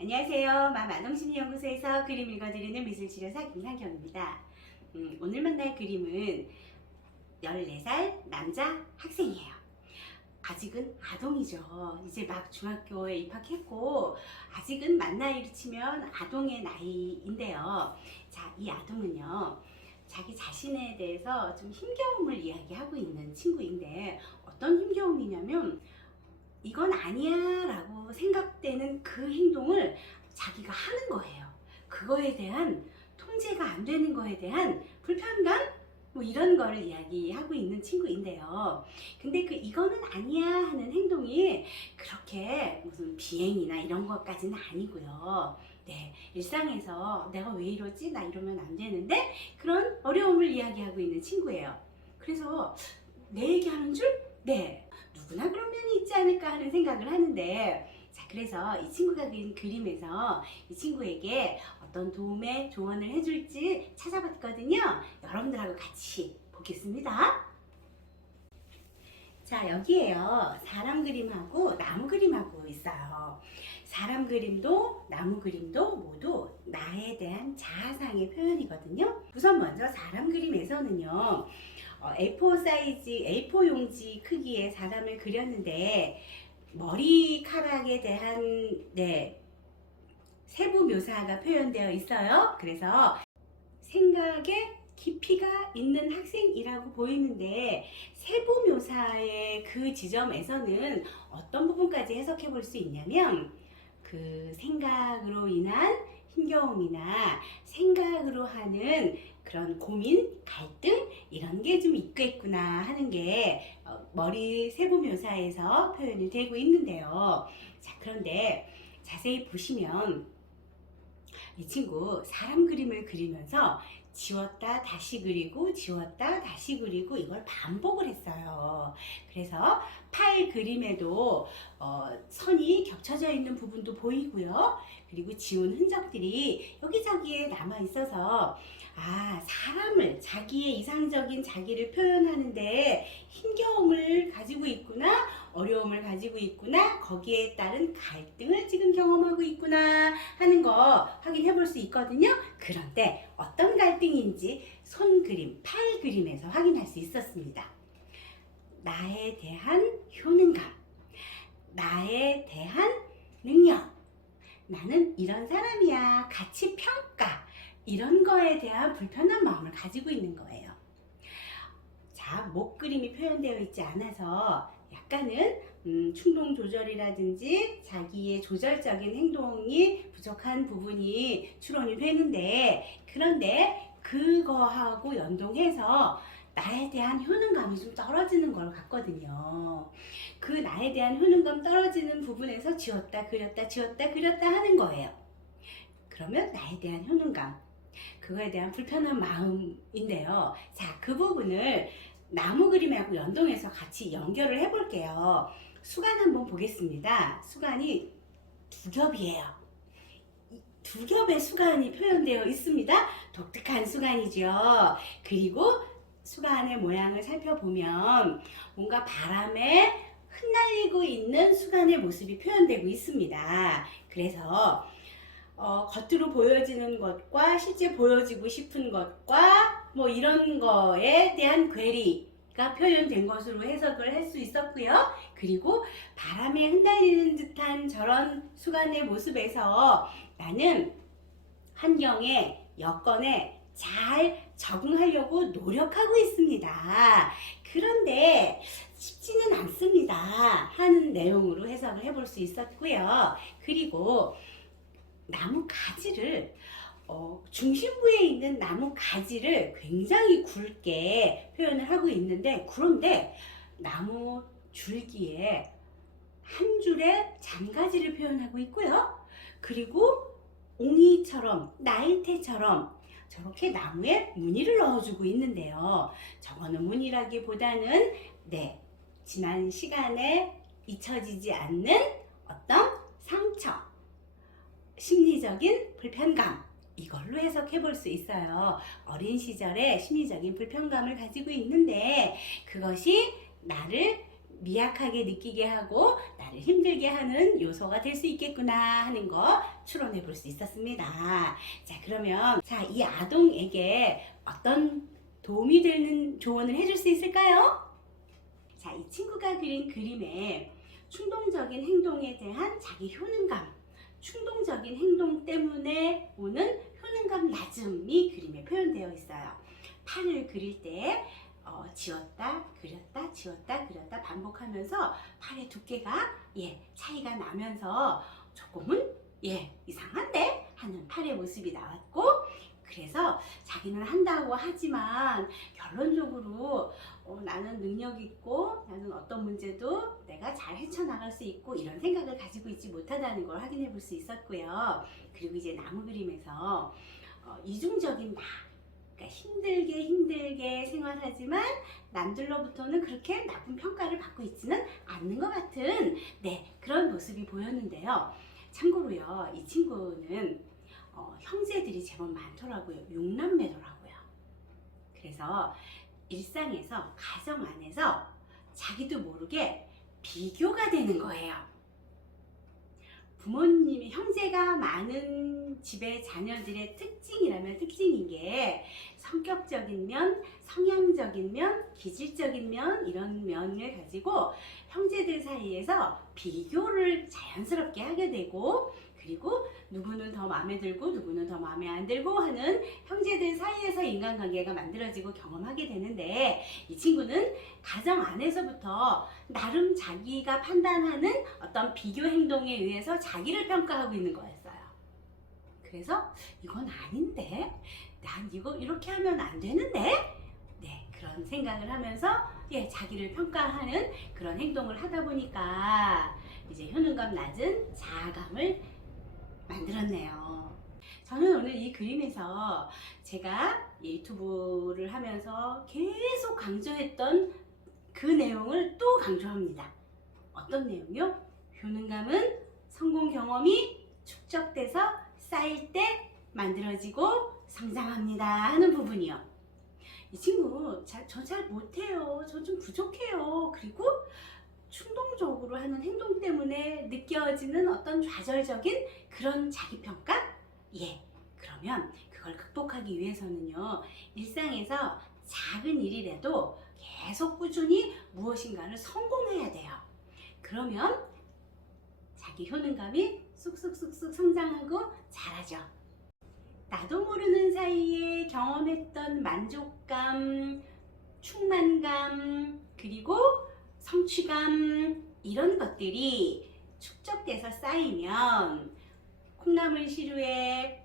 안녕하세요. 마마동심리연구소에서 그림 읽어드리는 미술치료사 김상경입니다. 음, 오늘 만날 그림은 14살 남자 학생이에요. 아직은 아동이죠. 이제 막 중학교에 입학했고, 아직은 만 나이를 치면 아동의 나이인데요. 자, 이 아동은요, 자기 자신에 대해서 좀 힘겨움을 이야기하고 있는 친구인데, 어떤 힘겨움이냐면, 이건 아니야 라고 생각되는 그 행동을 자기가 하는 거예요. 그거에 대한 통제가 안 되는 거에 대한 불편감? 뭐 이런 거를 이야기하고 있는 친구인데요. 근데 그 이거는 아니야 하는 행동이 그렇게 무슨 비행이나 이런 것까지는 아니고요. 네, 일상에서 내가 왜 이러지? 나 이러면 안 되는데 그런 어려움을 이야기하고 있는 친구예요. 그래서 내 얘기하는 줄? 네, 누구나 그런 면이 있지 않을까 하는 생각을 하는데 자 그래서 이 친구가 그린 그림에서 이 친구에게 어떤 도움의 조언을 해줄지 찾아봤거든요. 여러분들하고 같이 보겠습니다. 자 여기에요. 사람 그림하고 나무 그림하고 있어요. 사람 그림도 나무 그림도 모두 나에 대한 자아상의 표현이거든요. 우선 먼저 사람 그림에서는요 어, A4 사이즈, A4 용지 크기의 사람을 그렸는데 머리카락에 대한 네, 세부 묘사가 표현되어 있어요. 그래서 생각에 깊이가 있는 학생이라고 보이는데 세부 묘사의 그 지점에서는 어떤 부분까지 해석해 볼 수 있냐면 그 생각으로 인한 힘겨움이나 생각으로 하는 그런 고민, 갈등 이런 게 좀 있겠구나 하는 게 어, 머리 세부 묘사에서 표현이 되고 있는데요. 자, 그런데 자세히 보시면 이 친구 사람 그림을 그리면서 지웠다 다시 그리고 지웠다 다시 그리고 이걸 반복을 했어요. 그래서 팔 그림에도 어, 선이 겹쳐져 있는 부분도 보이고요. 그리고 지운 흔적들이 여기저기에 남아 있어서 아, 사람을 자기의 이상적인 자기를 표현하는데 힘겨움을 가지고 있구나, 어려움을 가지고 있구나, 거기에 따른 갈등을 지금 경험하고 있구나 하는 거 확인해 볼 수 있거든요. 그런데 어떤 갈등인지 손 그림, 팔 그림에서 확인할 수 있었습니다. 나에 대한 효능감, 나에 대한 능력, 나는 이런 사람이야, 가치 평가, 이런 거에 대한 불편한 마음을 가지고 있는 거예요. 자, 목 그림이 표현되어 있지 않아서 약간은 음, 충동 조절이라든지 자기의 조절적인 행동이 부족한 부분이 추론이 되는데 그런데 그거하고 연동해서 나에 대한 효능감이 좀 떨어지는 걸 같거든요. 그 나에 대한 효능감 떨어지는 부분에서 지웠다 그렸다 지웠다 그렸다 하는 거예요. 그러면 나에 대한 효능감 그거에 대한 불편한 마음인데요. 자, 그 부분을 나무 그림하고 연동해서 같이 연결을 해볼게요. 수간 한번 보겠습니다. 수간이 두 겹이에요. 이두 겹의 수간이 표현되어 있습니다. 독특한 수간이죠. 그리고 수간의 모양을 살펴보면 뭔가 바람에 흩날리고 있는 수간의 모습이 표현되고 있습니다. 그래서 어, 겉으로 보여지는 것과 실제 보여지고 싶은 것과 뭐 이런 거에 대한 괴리가 표현된 것으로 해석을 할 수 있었고요. 그리고 바람에 흩날리는 듯한 저런 수간의 모습에서 나는 환경에 여건에 잘 적응하려고 노력하고 있습니다. 그런데 쉽지는 않습니다. 하는 내용으로 해석을 해볼 수 있었고요. 그리고 나무 가지를 어, 중심부에 있는 나무 가지를 굉장히 굵게 표현을 하고 있는데 그런데 나무 줄기에 한 줄의 잔가지를 표현하고 있고요. 그리고 옹이처럼 나이테처럼 저렇게 나무에 무늬를 넣어주고 있는데요. 저거는 무늬라기보다는 네 지난 시간에 잊혀지지 않는 어떤 상처, 심리적인 불편감 이걸로 해석해 볼 수 있어요. 어린 시절에 심리적인 불편감을 가지고 있는데 그것이 나를 미약하게 느끼게 하고 나를 힘들게 하는 요소가 될 수 있겠구나 하는 거 추론해 볼 수 있었습니다. 자, 그러면 자, 이 아동에게 어떤 도움이 되는 조언을 해줄 수 있을까요? 자, 이 친구가 그린 그림에 충동적인 행동에 대한 자기 효능감, 충동적인 행동 때문에 오는 효능감 낮음이 그림에 표현되어 있어요. 판을 그릴 때 어, 지웠다, 그렸다, 지웠다, 그렸다 반복하면서 팔의 두께가 예 차이가 나면서 조금은 예 이상한데 하는 팔의 모습이 나왔고 그래서 자기는 한다고 하지만 결론적으로 어, 나는 능력 있고 나는 어떤 문제도 내가 잘 헤쳐나갈 수 있고 이런 생각을 가지고 있지 못하다는 걸 확인해 볼 수 있었고요. 그리고 이제 나무 그림에서 어, 이중적인 나 그러니까 힘들게 힘들게 생활하지만 남들로부터는 그렇게 나쁜 평가를 받고 있지는 않는 것 같은 네 그런 모습이 보였는데요. 참고로요 이 친구는 어, 형제들이 제법 많더라고요. 육남매더라고요. 그래서 일상에서 가정 안에서 자기도 모르게 비교가 되는 거예요. 부모님이 형제가 많은 집의 자녀들의 특징이라면 특징인 게 성격적인 면, 성향적인 면, 기질적인 면 이런 면을 가지고 형제들 사이에서 비교를 자연스럽게 하게 되고 그리고 누구는 더 마음에 들고 누구는 더 마음에 안 들고 하는 형제들 사이에서 인간관계가 만들어지고 경험하게 되는데 이 친구는 가정 안에서부터 나름 자기가 판단하는 어떤 비교 행동에 의해서 자기를 평가하고 있는 거였어요. 그래서 이건 아닌데 난 이거 이렇게 하면 안 되는데 네 그런 생각을 하면서 예 자기를 평가하는 그런 행동을 하다 보니까 이제 효능감 낮은 자아감을 만들었네요. 저는 오늘 이 그림에서 제가 유튜브를 하면서 계속 강조했던 그 내용을 또 강조합니다. 어떤 내용이요? 효능감은 성공 경험이 축적돼서 쌓일 때 만들어지고 성장합니다 하는 부분이요. 이 친구 저 잘 못해요. 저 좀 부족해요. 그리고 충동적으로 하는 행동 때문에 느껴지는 어떤 좌절적인 그런 자기평가? 예. 그러면 그걸 극복하기 위해서는요, 일상에서 작은 일이라도 계속 꾸준히 무엇인가를 성공해야 돼요. 그러면 자기 효능감이 쑥쑥쑥쑥 성장하고 자라죠. 나도 모르는 사이에 경험했던 만족감, 충만감, 그리고 성취감, 이런 것들이 축적돼서 쌓이면 콩나물 시루에